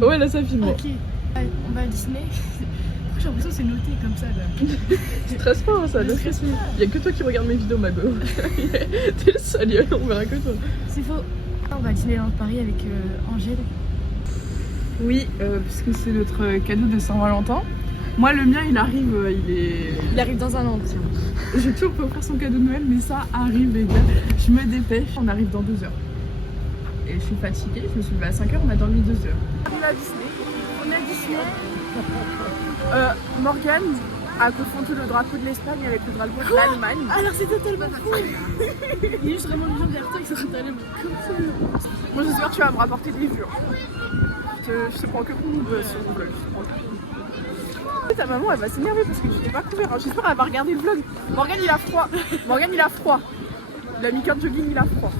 Ouais, là ça filme. Ok. On va à Disney. J'ai l'impression que c'est noté comme ça là. Stresse pas, hein, ça. Ne stresse pas. Y'a que toi qui regarde mes vidéos, Mago. T'es le seul, on verra que toi. C'est faux. On va à Disneyland Paris avec Angèle. Oui, parce que c'est notre cadeau de Saint-Valentin. Moi, le mien, il arrive, Il arrive dans un an, tiens. J'ai toujours pas offert son cadeau de Noël, mais ça arrive, les gars. Je me dépêche, on arrive dans 2 heures. Et je suis fatiguée, je me suis levée à 5 heures, on a dormi 2 heures. On est à Disney. On a Disney. Morgane a confondu le drapeau de l'Espagne avec le drapeau de l'Allemagne. Alors c'est totalement fou. Il y a juste vraiment des gens derrière toi qui sont allés comme ça. Moi, j'espère que tu vas me rapporter des vues. Je te prends que pour nous sur mon vlog. Ta maman, elle va s'énerver parce que je l'ai pas couvert. J'espère qu'elle va regarder le vlog. Morgane, il a froid. Morgane, il a froid. Il a mis qu'un jogging, il a froid.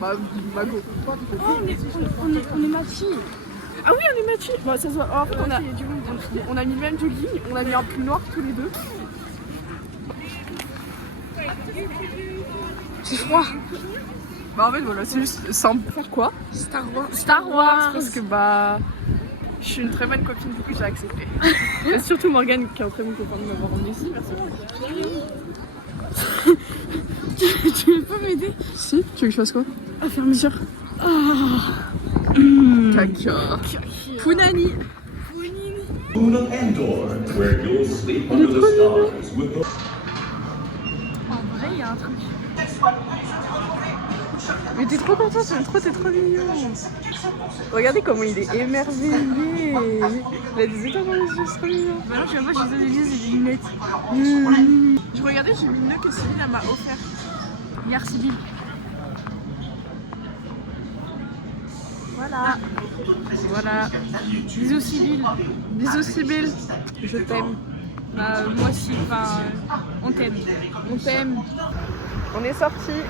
Bah, Mago. Oh, on est ma fille. Ah oui, on est matchés. Bon, ça se voit. En fait, on a mis le même jogging, on a mis un pull noir tous les deux. C'est froid. Bah en fait voilà, c'est juste simple. Faire quoi? Star Wars. Parce que bah je suis une très bonne copine, du coup j'ai accepté. Et surtout Morgane qui est un très bon copain de m'avoir emmené ici, merci. Tu peux m'aider? Si, tu veux que je fasse quoi? À faire mes soeurs. Caca. Punani. Moon of Endor, where you'll sleep under the stars with the... En vrai, il y a un truc. Mais t'es trop content, t'es trop mignon. Regardez comment il est émerveillé. Il a des étoiles dans les yeux, c'est trop mignon. Bah non, je sais pas, j'ai des yeux et des lunettes. Je regardais, j'ai mis le nœud que Céline elle m'a offert. Hier, Sybille. Voilà. Voilà. Bisous, Sybille. Bisous Sibylle. Je t'aime. Bah, moi aussi, enfin, on t'aime. On t'aime. On est sortis.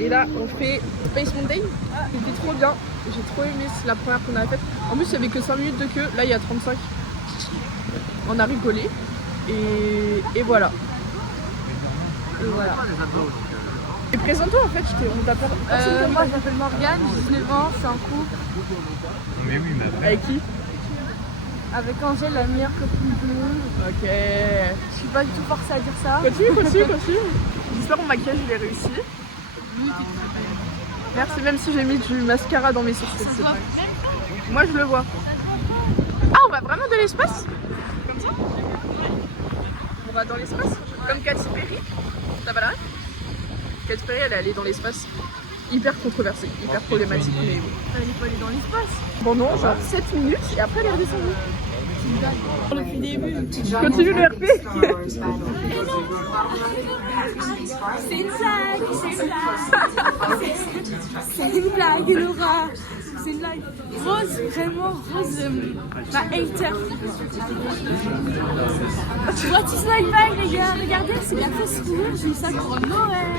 Et là, on fait Space Mountain. C'était trop bien. J'ai trop aimé. C'est la première qu'on a faite. En plus, il n'y avait que 5 minutes de queue. Là, il y a 35. On a rigolé. Et voilà. Et voilà. Et présente-toi en fait. On t'a pas. Moi, je m'appelle Morgane, j'ai 19 ans, je suis en couple Mais oui, madame. Avec qui? avec Angèle, la meilleure copine du monde. Ok. Je suis pas du tout forcée à dire ça. Continue. J'espère que mon maquillage il est réussi. Merci, même si j'ai mis du mascara dans mes sourcils. C'est vrai. Moi je le vois. Ah, on va vraiment de l'espace? Comme ça? On va dans l'espace? Comme Katy Perry? T'as pas la ref? Katy Perry elle est allée dans l'espace. Hyper controversée, hyper problématique, mais oui. Elle est pas allée dans l'espace. Pendant genre 7 minutes et après elle est redescendue. Depuis le début. Continue le RP. C'est une blague, c'est une blague, Laura. C'est une blague. Rose, vraiment, Rose, ma hater. What is my bag, les gars? Regardez, c'est la fesse rouge. J'ai eu ça pour Noël.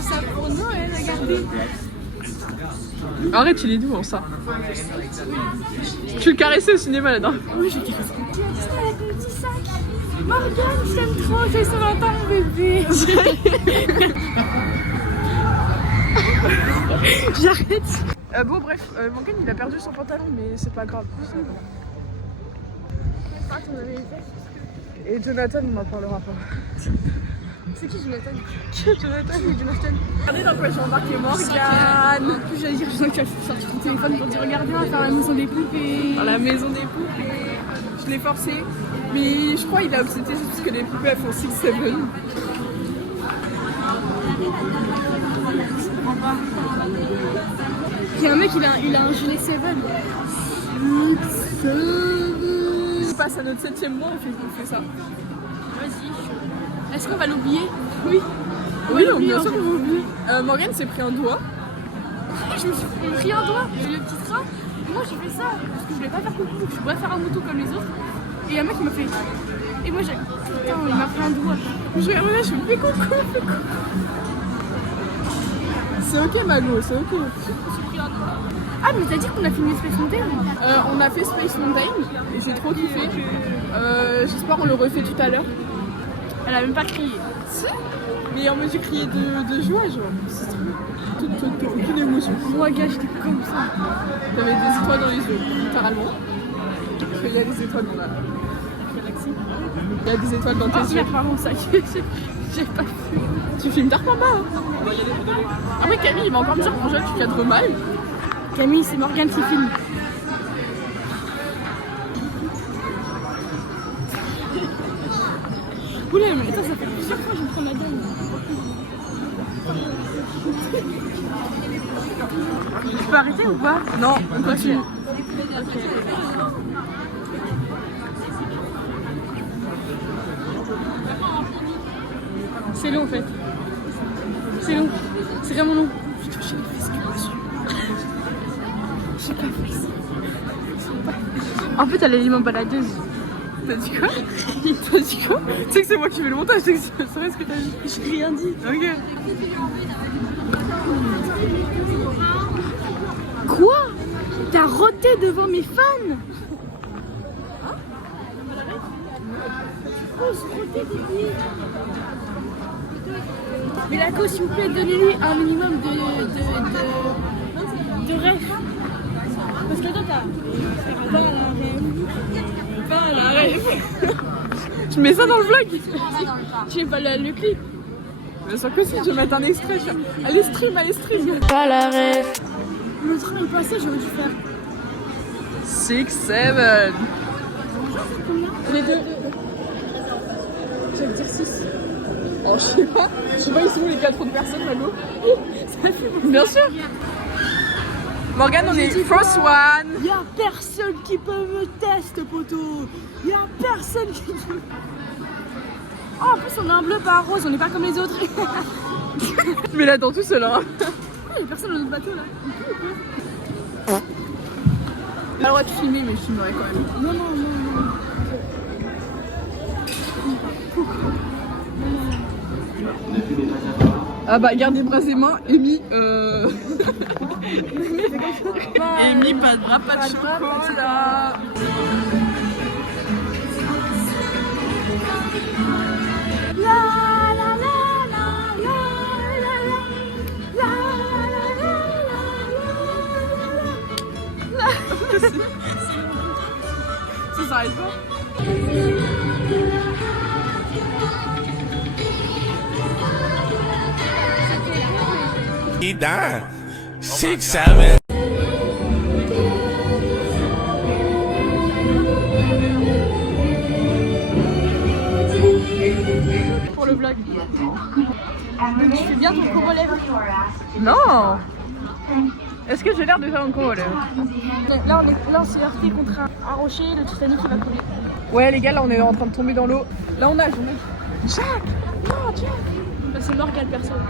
Ça pour Noël, regardez. Arrête, il est doux en ça. Tu le caressais au cinéma là-dedans. Oui, j'ai caressé. Tu as dit ça avec mon petit sac. Morgane, je t'aime trop. J'ai Saint-Valentin, mon bébé. J'arrête. Bon bref, Morgane il a perdu son pantalon mais c'est pas grave. Et Jonathan on n'en parlera pas. C'est qui Jonathan? Qui est Jonathan? Regardez dans quoi j'ai embarqué Morgane. En plus, j'allais dire, je sens que tu as sorti ton téléphone pour dire regarde bien, faire la maison des poupées. Dans la maison des poupées. Je l'ai forcé. Mais je crois qu'il a accepté juste parce que les poupées elles font 6-7. Il y a un mec, il a un gilet Seven. On passe à notre 7ème mois, on fait ça. Vas-y. Est-ce qu'on va l'oublier? Oui. Oui, non, bien sûr qu'on va oublier. Morgane s'est pris un doigt. Je me suis pris un doigt. J'ai le petit train. Moi, j'ai fait ça parce que je voulais pas faire coucou. Je voulais faire un mouton comme les autres. Et il y a un mec qui m'a fait. Et moi, j'ai. Putain, il m'a pris un doigt. Je regarde là, je fais coucou. C'est ok, Mago, c'est ok. Ah, mais t'as dit qu'on a filmé Space Mountain? On a fait Space Mountain et j'ai trop kiffé. J'espère qu'on le refait tout à l'heure. Elle a même pas crié. Si. Mais en mode j'ai crié de joie, genre. C'est trop. toi, t'as aucune émotion. Moi, gars, j'étais comme ça. T'avais des étoiles dans les yeux, littéralement. Parce qu'il y a des étoiles dans la Galaxie. Il y a des étoiles dans tes Ah, yeux. merde, pardon, ça, j'ai pas vu. Tu filmes tard, maman. Après, Camille, il va encore me dire qu'en jeu, tu cadres mal. Camille, c'est Morgane qui filme. Oula, mais attends, ça fait plusieurs fois que je me prends la dalle. Tu peux arrêter ou pas? Non, on continue. C'est long en fait. C'est long. C'est vraiment long. Putain, j'ai fait ce que j'ai pas fait ça. En fait, elle est vraiment baladeuse. T'as dit quoi? T'as dit quoi? Tu sais que c'est moi qui fais le montage, tu sais que c'est vrai ce que t'as dit. J'ai rien dit. Ok. Quoi? T'as roté devant mes fans? Mais la cause, s'il vous plaît, donnez-lui un minimum de rêve. Parce que toi, t'as pas la rêve. Je mets ça dans le vlog. Tu n'as pas le clip. Bien sûr que si, je vais mettre un extrait. Allez, stream. Pas la rêve. Le train est passé, j'aurais dû faire. 6, 7. Les deux. J'allais dire 6. Oh, je sais pas, ils sont où les 4 autres personnes, Malo? Ça fait Bien sûr. Morgane, on est first one. Y'a personne qui peut me tester, poteau. Y'a personne qui peut. Oh, en plus, on a un bleu pas un rose, on n'est pas comme les autres. Mais là, dans tout seul, hein. Y'a personne dans notre bateau là. J'ai pas le droit de filmer, mais je filmerai quand même. Non. Ah bah, garde les bras et mains, Amy, Amy, pas de bras, pas de chocolat. Ça s'arrête pas. He died. 6, 7. Pour le vlog. Tu fais bien ton cours relève. Non. Est-ce que j'ai l'air de faire un con, là? Là, on s'est heurté contre un rocher, le Titanic qui va couler. Ouais, les gars, là, on est en train de tomber dans l'eau. Là, on nage. Jack! Non, Jack! Bah, c'est Morgane personne.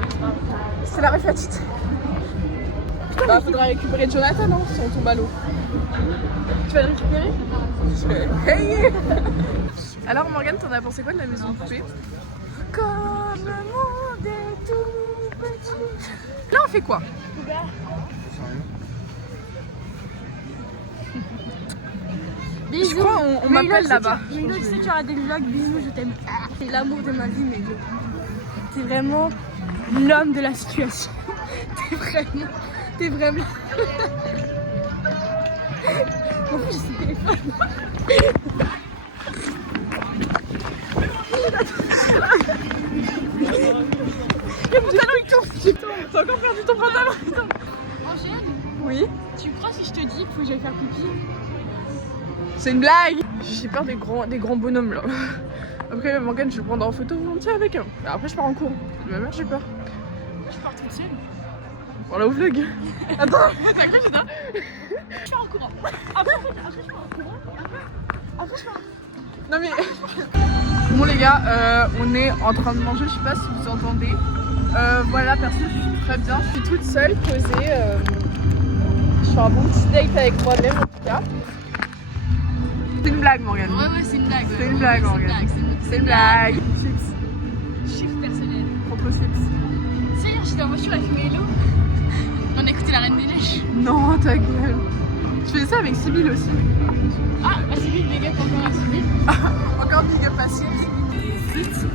C'est la réfatite. Bah, faudra récupérer Jonathan, non? Si on tombe à l'eau. Tu vas le récupérer? Hey. Alors, Morgane, t'en as pensé quoi de la maison de poupée? Comme le monde est tout petit. Là, on fait quoi? Bisous. Je crois on m'appelle là-bas. Milo, tu sais que tu auras des vlogs, bisous, je t'aime. C'est l'amour de ma vie, Milo. T'es vraiment l'homme de la situation. T'es vraiment. En plus, j'ai ce téléphone. Le pantalon il tombe. T'as encore perdu ton pantalon. Angèle, Oui. tu crois si je te dis qu'il faut que j'aille faire pipi? C'est une blague. J'ai peur des grands bonhommes là. Après Morgane, je vais le prendre en photo volontiers avec un. Après je pars en cours. De ma mère j'ai peur. Je pars toute seule. Voilà au vlog. Attends, t'as cru j'étais. Je pars en courant. Après, je pars en courant. Après, je pars. Non mais. Bon les gars, on est en train de manger, je sais pas si vous entendez. Voilà, perso je suis très bien. Je suis toute seule, posée. Je fais un bon petit date avec moi-même en tout cas. C'est une blague Morgane. Ouais, c'est une blague. C'est une blague Morgane. C'est une blague. Chips. Chiffre personnel. Propos chips. Sérieux, j'étais en voiture avec Mélo. On a écouté La Reine des Neiges. Non, ta gueule. Je faisais ça avec Sibyl aussi. Ah, c'est lui, les gars, encore un Sibyl. Encore big up à Sibyl. Frites.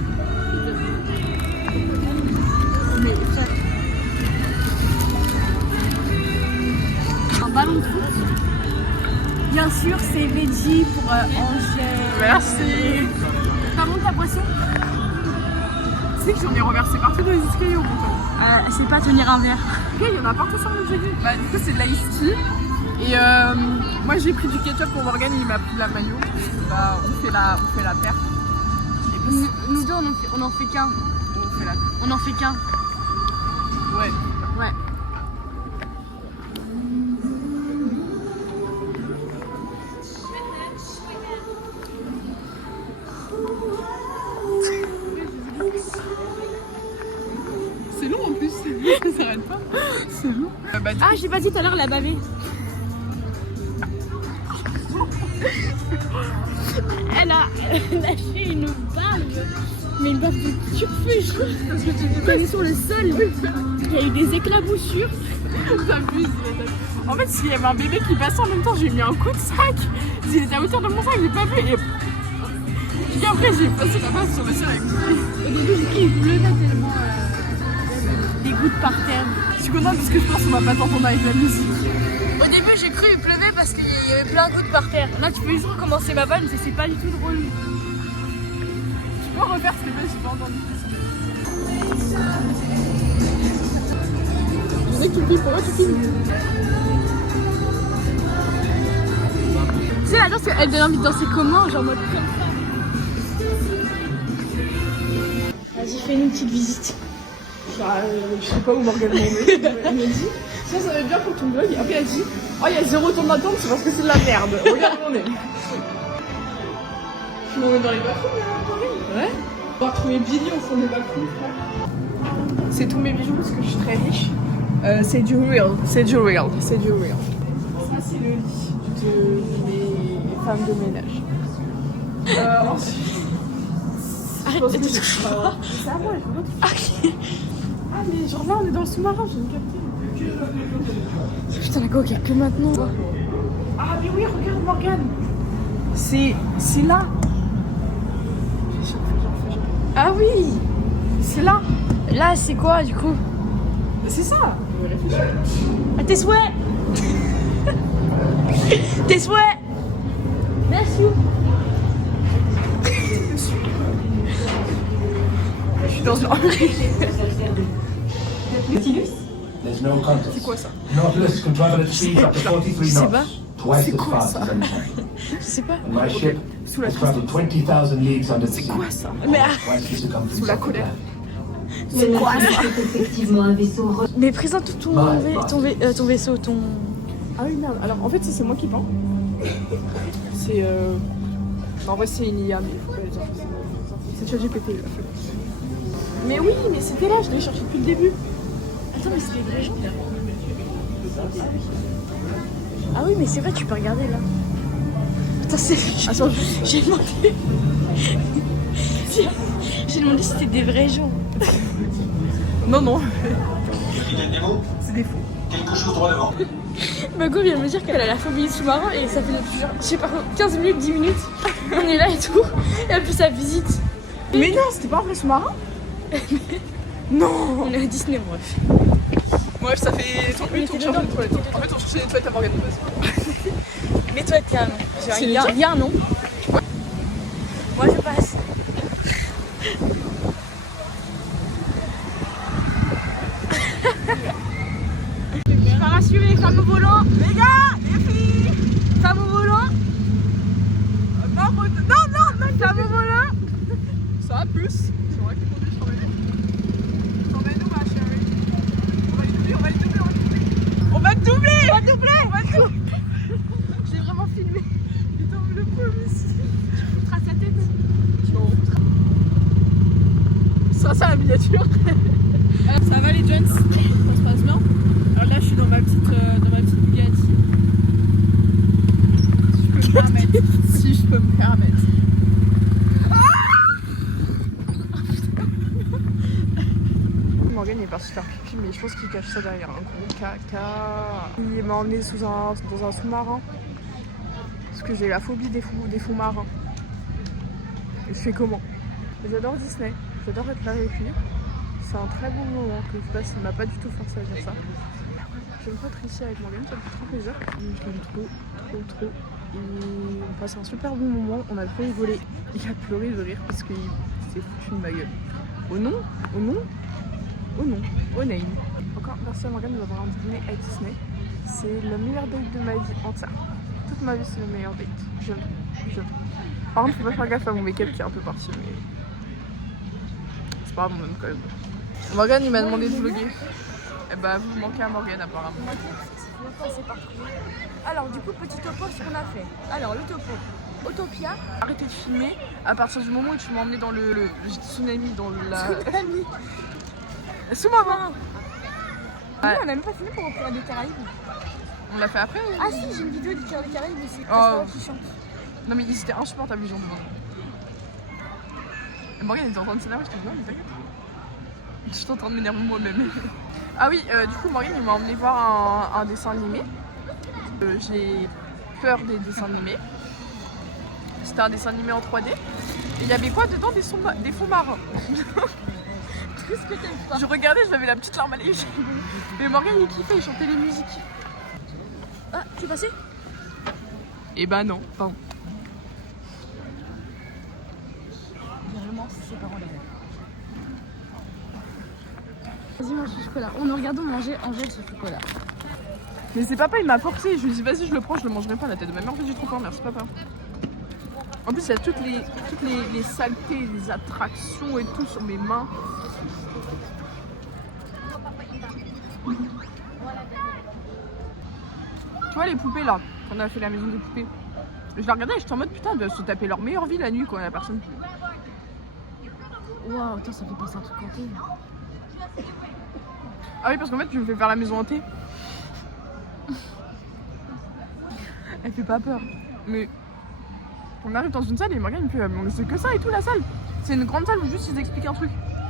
Mais frère. ballon de foot. Bien sûr, c'est Veggie pour Angèle. Merci. Par contre, la boisson, Tu sais que j'en ai renversé partout dans les escaliers au montant. c'est pas tenir un verre. Ok, il y en a partout sur le jeudi. Bah, du coup, c'est de la iced tea. Et moi, j'ai pris du ketchup pour Morgane, il m'a pris de la mayo. Bah, on fait la paire. Nous deux, on en fait qu'un. On fait la paire. On en fait qu'un. Ouais. Ouais. C'est long en plus, ça s'arrête pas. C'est long. Ah, j'ai pas dit tout à l'heure la bavée. Elle a lâché une bave. Mais une bave de turfuge. Parce que tu es sur le sol. Il y a eu des éclaboussures. T'abuses. En fait, s'il y avait un bébé qui passait en même temps, j'ai mis un coup de sac. S'il était à hauteur de mon sac, j'ai pas vu. Et puis après, j'ai passé la base sur le sol avec lui. Au début, j'ai cru qu'il pleuvait tellement des gouttes par terre. Je suis contente parce que je pense qu'on va pas t'entendre avec la musique. Au début, j'ai cru qu'il pleuvait parce qu'il y avait plein de gouttes par terre. Là, tu peux juste recommencer ma vanne, c'est pas du tout drôle. Tu peux refaire s'il te plaît, j'ai pas entendu. Je sais que tu le filmes, pourquoi tu filmes? Tu sais, la danse, elle donne envie de danser comment? Genre mode comme ça. Vas-y, fais-nous une petite visite. Bah, je sais pas où Morgane m'en met. Elle m'a dit, ça va être bien pour ton blog. Et après, elle a dit, oh, il y a 0 temps d'attente, c'est parce que c'est de la merde. Regarde où on est. Je me mets dans les bathrooms, là, ouais. On va retrouver Billy au fond des bathrooms, frère. C'est tous mes bijoux parce que je suis très riche. C'est du real. C'est du real. C'est du real. Ça, c'est le lit de mes femmes de ménage. Ensuite. Arrête de te toucher. C'est à moi, je veux pas. Ah, mais genre là, on est dans le sous-marin, je viens de capter. Putain, la coque, il y a que maintenant. Ah, mais oui, regarde Morgane. C'est là. Ah oui. C'est là. Là, c'est quoi du coup? C'est ça. Ah, tes souhaits. Tes souhaits. Merci. Je suis dans une... There's no contest. C'est quoi ça? Nautilus can travel at speeds up to 43 sais pas. knots, twice as quoi, fast ça? as anyone. Je sais pas. And my ship Sous la has traveled 20,000 leagues under the sea. quoi ça? Mais, Twice the circumference Sous la of the colère. land. c'est quoi ça? Effectivement un vaisseau. Mais présente ton vaisseau, ton... Ah oui, merde. Alors en fait, c'est moi qui peins. C'est. En vrai, c'est une IA, mais faut pas le dire. C'est ChatGPT, il l'a fait. Mais oui, mais c'était là, je l'ai cherché depuis le début. Attends, mais c'est des vrais gens. Ah oui, mais c'est vrai, tu peux regarder là. Attends, c'est... Attends, J'ai demandé... J'ai demandé si c'était des vrais gens. non, non. Capitaine Nemo, C'est des faux. quelque chose de relevant. Ma go vient de me dire qu'elle a la phobie du sous-marin et ça fait genre, je sais pas, 15 minutes, 10 minutes. On est là et tout. Et elle fait sa visite. Mais non, c'était pas un vrai sous-marin. Non. On est à Disney, bref. Bref, ça fait 30 minutes qu'on cherche les toilettes. En fait, on cherchait les toilettes à Morgane. Mais toi, t'es un nom. C'est Il les y a un nom. Moi, je passe. Je pars assurer, femme au volant. Les gars, les filles. Femme au volant. Non, Femme au volant. ça va plus. C'est vrai qu'il faut que je travaille. T'emmènes où, ma chérie? On va les doubler, on va les doubler, on va les doubler. On va te doubler. On va te doubler. On va te doubler. J'ai vraiment filmé. Putain, mais le pauvre ici. Tu traces sa tête. Non. Ça, c'est la miniature. Alors, ça va les Jones? Ça se passe bien? Alors là, je suis dans ma petite Bugatti. Si je peux me permettre. Si je peux me permettre. Morgane il est parti faire pipi, mais je pense qu'il cache ça derrière un gros caca. Il m'a emmené dans un sous-marin. Parce que j'ai la phobie des fonds marins. Et je fais comment? J'adore Disney, j'adore être là avec lui. C'est un très bon moment que je passe, il m'a pas du tout forcé à dire ça. Je vais être ici avec Morgane, ça me fait trop plaisir. Je l'aime trop. Et on passe un super bon moment, on a trop rigolé. Il a pleuré de rire parce qu'il s'est foutu de ma gueule. Oh non. Encore merci à Morgane de m'avoir invité à Disney. C'est le meilleur date de ma vie entière. Toute ma vie c'est le meilleur date. J'aime. Par contre faut pas faire gaffe à mon make-up qui est un peu parti mais c'est pas grave, on aime quand même. Morgane il m'a demandé de vlogger. Et bah vous manquez à Morgane apparemment. Alors du coup petit topo ce qu'on a fait. Alors le topo. Autopia. Arrêtez de filmer à partir du moment où tu m'as emmené dans le tsunami dans la... Tsunami. Sous-marin. Ouais. On a même pas filmé pour Pirates des Caraïbes. On l'a fait après ou... Ah si, j'ai une vidéo du Pirates des Caraïbes mais c'est Oh. qui chante. Non mais c'était insupportable les gens devant nous. Et Morgane était en train de s'énerver, je te dis non mais t'inquiète. Je suis en train de m'énerver moi-même. Ah oui, du coup Morgane il m'a emmené voir un dessin animé. J'ai peur des dessins animés. C'était un dessin animé en 3D. Et il y avait quoi dedans? Des fonds marins. Tout ce que t'aimes pas. Je regardais, j'avais la petite larme à l'œil. Mais Morgane il kiffait, il chantait les musiques. Ah, tu es passé? Et bah non, pardon. Vraiment, c'est ses parents derrière. Vas-y, mange ce chocolat. On nous regarde manger Angèle ce chocolat. Mais c'est papa, il m'a forcé. Je lui ai dit vas-y, je le prends, je le mangerai pas à la tête de ma mère. En fait, j'ai trop peur, merci papa. En plus, il y a toutes les saletés, les attractions et tout sur mes mains. Tu vois les poupées là, on a fait la maison des poupées. Je la regardais et j'étais en mode putain, elles doivent se taper leur meilleure vie la nuit quand il y a personne. Waouh, attends, ça fait penser à un truc hanté. Ah oui, parce qu'en fait, tu me fais faire la maison hantée. Elle fait pas peur. Mais on arrive dans une salle et Morgane me fait mais c'est que ça et tout la salle. C'est une grande salle où juste ils expliquent un truc.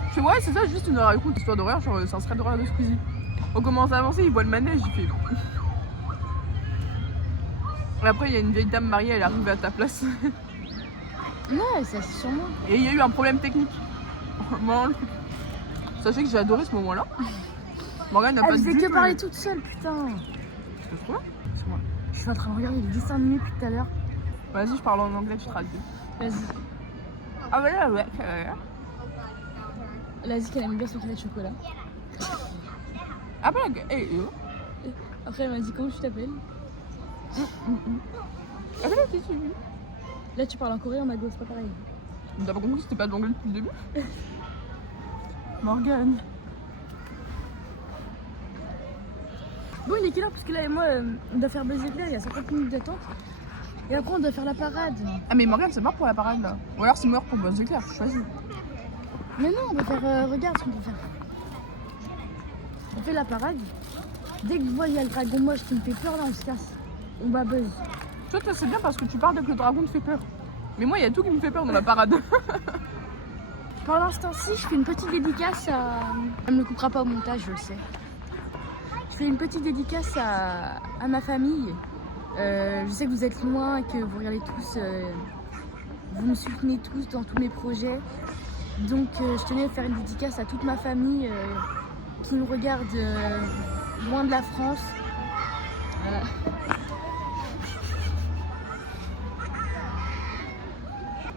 Je fais ouais, c'est ça, juste une écoute, histoire d'horreur, genre c'est un thread d'horreur de Squeezie. On commence à avancer, ils voient le manège, il fait. Et après, il y a une vieille dame mariée, elle arrive à ta place. Non, c'est assis sur moi. Et il y a eu un problème technique. Sachez que j'ai adoré ce moment-là. Morgane n'a pas Elle dit. faisait que parler toute seule, putain. C'est trop bien. C'est moi. Je suis en train de regarder les dessins animés depuis tout à l'heure. Vas-y, je parle en anglais, tu traduis. Vas-y. Ah voilà, ouais. Elle a dit qu'elle aime bien son carré de chocolat. Ah bah, et Après, elle m'a dit comment tu t'appelles. ah bah, qu'est-ce que tu veux? Là, tu parles en coréen, Mago, c'est pas pareil. T'as pas compris que c'était pas de l'anglais depuis le début? Morgane. Bon, il est quelle heure? Parce que là, moi, on doit faire Buzz Éclair, il y a 50 minutes d'attente. Et après, on doit faire la parade. Ah mais Morgane, c'est mort pour la parade là. Ou alors c'est mort pour Buzz Éclair, je choisis. Mais non, on va faire. Regarde ce qu'on peut faire. On fait la parade. Dès que je vois il y a le dragon moche qui me fait peur, là, on se casse. On va Buzz. Toi, c'est bien parce que tu parles dès que le dragon te fait peur. Mais moi, il y a tout qui me fait peur dans la parade. Pour l'instant-ci, je fais une petite dédicace à... Elle me le coupera pas au montage, je le sais. Je fais une petite dédicace à ma famille. Je sais que vous êtes loin et que vous regardez tous... vous me soutenez tous dans tous mes projets. Donc, je tenais à faire une dédicace à toute ma famille qui nous regarde loin de la France.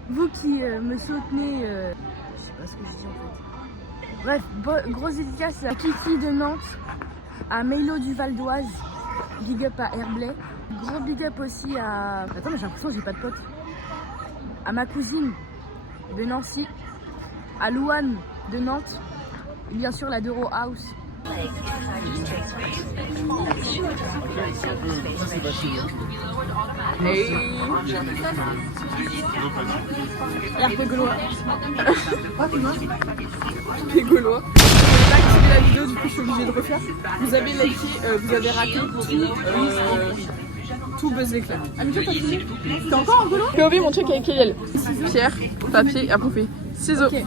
Vous qui me soutenez... je sais pas ce que je dis en fait. Bref, grosse dédicace à Kiki de Nantes, à Mélo du Val d'Oise, big up à Herblay. Gros big up aussi à... Attends, mais j'ai l'impression que j'ai pas de potes. À ma cousine de Nancy, à Louane de Nantes, et bien sûr la Dero House. Hey. L'air gaulois. Les Gaulois. J'ai pas activé la vidéo, du coup je suis obligée de refaire. Vous avez liké, vous avez raté tout Buzz Éclair. Ah mais toi t'as fini? T'es encore en Gaulois? POV mon check avec Kayel. Pierre, papier, après on fait ciseaux. Okay.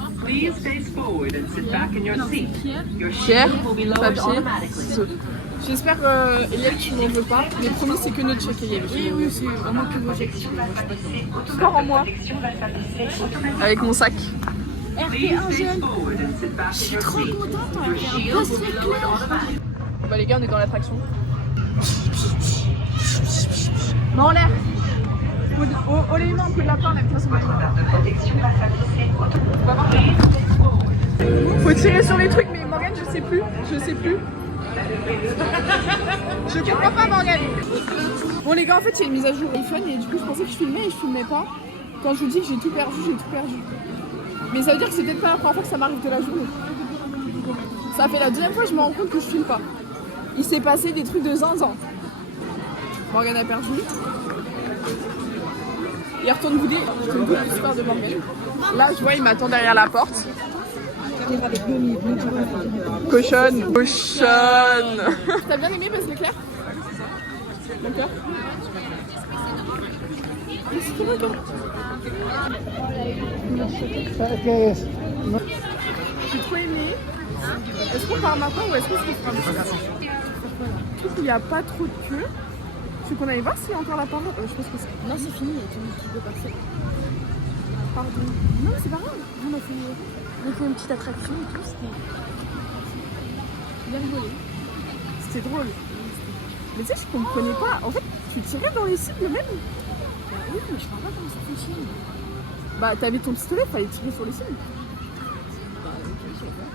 Pierre, papier, ciseaux. J'espère Eliel tu m'en veux pas, mais promis c'est que notre check Eliel. Oui, c'est vraiment que vos chèques. Encore en moi. Avec mon sac. RP1 jeune. Je suis trop contente, on va faire un post Éclair. Bah les gars, on est dans l'attraction. Non, en l'air. Oh les mains, un peu de lapin, la vitesse. Faut tirer sur les trucs, mais Morgane, je sais plus. Je comprends pas, Morgane. Bon les gars, en fait, il y a une mise à jour iPhone et du coup, je pensais que je filmais et je filmais pas. Quand je vous dis que j'ai tout perdu, j'ai tout perdu. Mais ça veut dire que c'est peut-être pas la première fois que ça m'arrive de la journée. Ça fait la deuxième fois que je me rends compte que je filme pas. Il s'est passé des trucs de zinzin. Morgane a perdu. Il retourne bouder. Je me doute l'histoire de Morgane. Là, je vois, il m'attend derrière la porte. Cochonne. T'as bien aimé Buzz l'éclair? D'accord. C'est trop beau. J'ai trop aimé. Est-ce qu'on part maintenant ou est-ce qu'on se fera un peu? Je trouve qu'il n'y a pas trop de queue. Tu veux qu'on aille voir s'il y a encore la parole? Je pense que c'est... Non, c'est fini, tu peux passer. Pardon. Non, c'est pas grave. On a fait une petite attraction et tout, c'était bien rigolé. C'était drôle. Mais tu sais, je comprenais pas. En fait, tu tirais dans les cibles même. Bah oui, mais je sais pas comment ça fonctionne. Bah, t'avais ton pistolet, fallait tirer sur les cibles. Bah ok, je sais pas.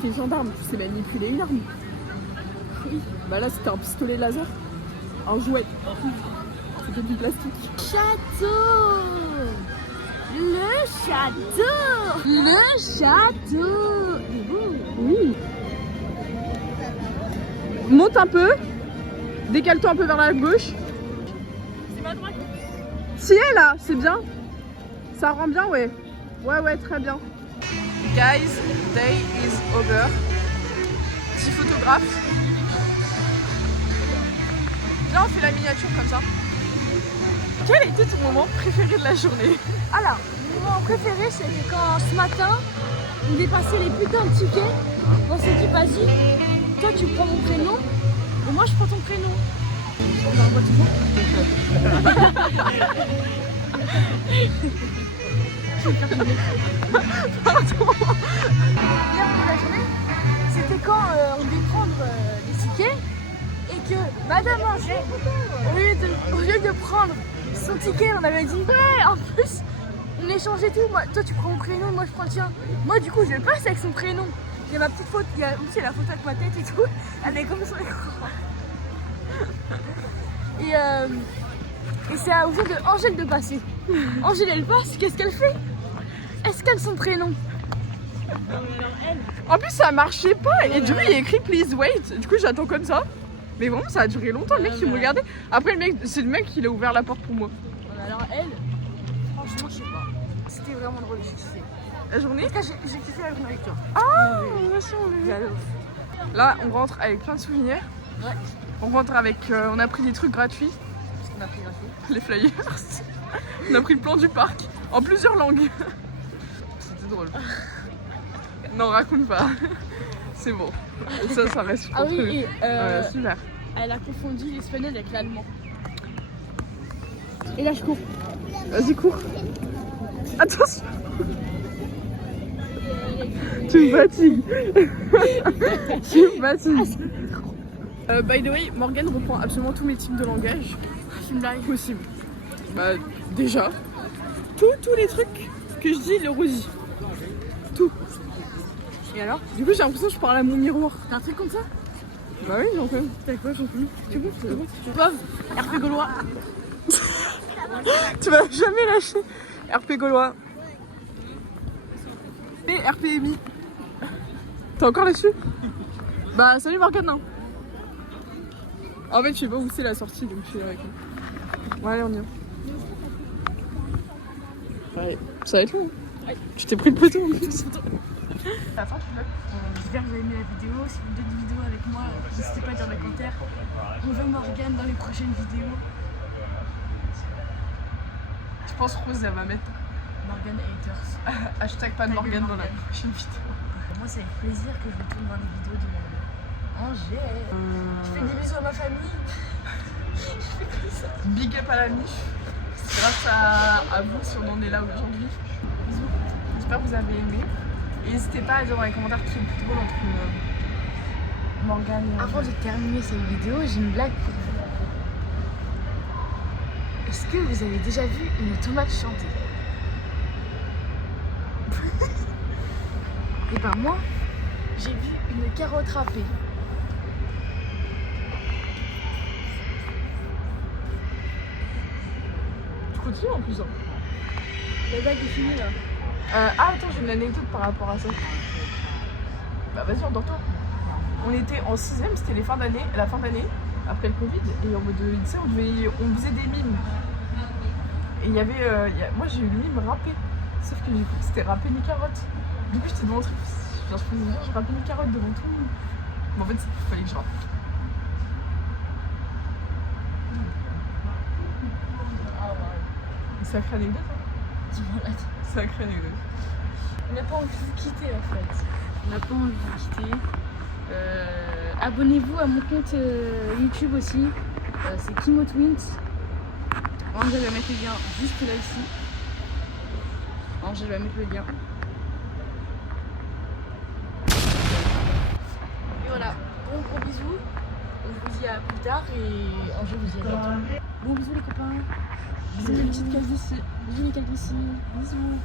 T'es gendarme, tu sais manipuler une arme. Oui. Bah là, c'était un pistolet laser. Un jouet. C'était du plastique. Château! Le château! Le château! Oui. Monte un peu. Décale-toi un peu vers la gauche. C'est ma droite. Si elle là, c'est bien. Ça rend bien, ouais. Ouais, très bien. Guys, day is over. Petit photographe. Viens, on fait la miniature comme ça. Quel était ton moment préféré de la journée? Alors, mon moment préféré, c'était quand ce matin, on dépassait les putains de tickets. On s'est dit, vas-y, toi tu prends mon prénom et moi je prends ton prénom. On l'envoie Pardon. Hier pour la journée, c'était quand on devait prendre les tickets et que Madame Angers, au lieu de prendre son ticket, on avait dit ouais, en plus on échangeait tout. Moi, toi tu prends mon prénom, moi je prends le tien. Moi du coup je passe avec son prénom. Il y a ma petite photo, il y a aussi la photo avec ma tête et tout. Elle est comme sur l'écran. Et c'est à vous de Angèle de passer. Angèle elle passe, qu'est-ce qu'elle fait? Elle scanne son prénom. En plus, ça marchait pas. Et du coup, il y a écrit please wait. Du coup, j'attends comme ça. Mais vraiment, ça a duré longtemps. Le mec qui me regardait. Après, c'est le mec qui a ouvert la porte pour moi. Alors elle, franchement, je sais pas. C'était vraiment drôle, j'ai kiffé. La journée? En tout cas, j'ai kiffé la journée avec toi. Ah, là, on rentre avec plein de souvenirs. Ouais. On rentre avec. On a pris des trucs gratuits. Parce qu'on a pris gratuit. Les flyers. On a pris le plan du parc en plusieurs langues. C'était drôle. Non, raconte pas. C'est bon. Ça reste. Ah oui, et ouais, super. elle a confondu l'espagnol avec l'allemand. Et là, je cours. Vas-y, cours. Attention. Tu me fatigues. Tu me fatigues. By the way, Morgane reprend absolument tous mes types de langage. Possible. Bah, déjà. Tous les trucs que je dis, le redis. Tout. Et alors? Du coup, j'ai l'impression que je parle à mon miroir. T'as un truc comme ça? Bah oui, j'en fais. T'as quoi, j'en peux? Tu veux? RP Gaulois. Tu vas jamais lâcher. RP Gaulois. Et RPMI. T'es encore là-dessus? Bah, salut Morgane. En fait, je sais pas où c'est la sortie, donc je suis avec elle. Bon, allez, on y va. Ouais, ça va être long. Ouais. Tu t'es pris le poteau en plus. J'espère que vous avez aimé la vidéo. Si vous voulez d'autres vidéos avec moi, n'hésitez pas à dire dans les commentaires. On veut Morgane dans les prochaines vidéos. Je pense Rose, elle va mettre Morgane haters. hashtag pas de Morgane dans la prochaine vidéo. Moi, c'est avec plaisir que je retourne dans les vidéos de Angers. Je fais des bisous à ma famille. Big up à la miche. C'est grâce à vous si on en est là aujourd'hui. Bisous. J'espère que vous avez aimé. Et n'hésitez pas à dire dans les commentaires qui est le plus drôle entre Morgane. Avant de terminer cette vidéo, j'ai une blague pour vous. Est-ce que vous avez déjà vu une tomate chanter? Et ben moi, j'ai vu une carotte râpée. Tu continues en plus. Hein. La blague est finie là. Attends, j'ai une anecdote par rapport à ça. Bah vas-y, endors-toi. On était en 6ème, c'était la fin d'année, après le Covid, et en mode, tu sais, on faisait des mimes. Et il y avait, moi j'ai eu le mime râpé, sauf que j'ai cru que c'était râpé une carotte. Du coup j'étais devant le truc, genre, je râpais une carotte devant tout le monde. Mais en fait, il fallait que je râpe. Sacrée anecdote, hein. Dis-moi là. Sacrée anecdote. On n'a pas envie de vous quitter en fait. On n'a pas envie de vous quitter. Abonnez-vous à mon compte YouTube aussi. C'est Kimo Twins. Angèle va mettre le lien juste là ici. Angèle va mettre le lien. Et voilà. Bon gros bisous. On vous dit à plus tard et Angèle vous dit à bientôt. Bon bisous les copains. Bisous les petites cases d'ici. Bisous les cases d'ici. Bisous.